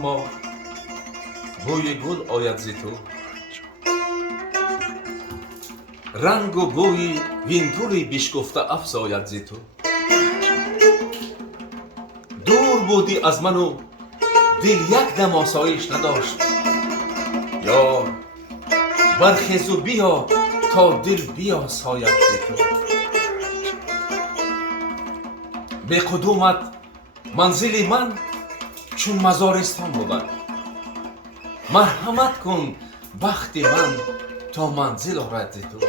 اما بوی گل آید ز تو. رنگ و بوی وین گلی بشکفته افزاید ز تو. دور بودی از من و دل یک دم آسایش نداشت. یار برخیز و بیا تا دل بیاساید ز تو. به قدومت منزل من چون مزارستان بود. مرحمت کن بخت من تا منزل آرد ز تو.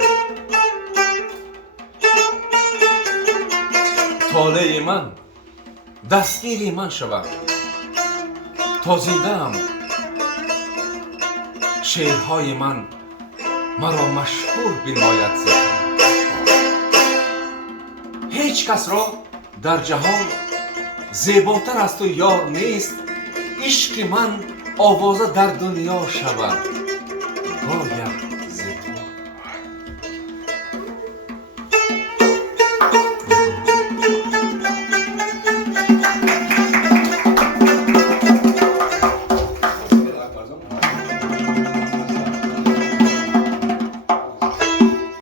طالع من دستگیر من شود تا زنده ام. شعرهای من مرا مشهور بنماید ز تو. هیچ کس را در جهان زیباتر از تو یار نیست. عشق من آوازه در دنیا شود. باید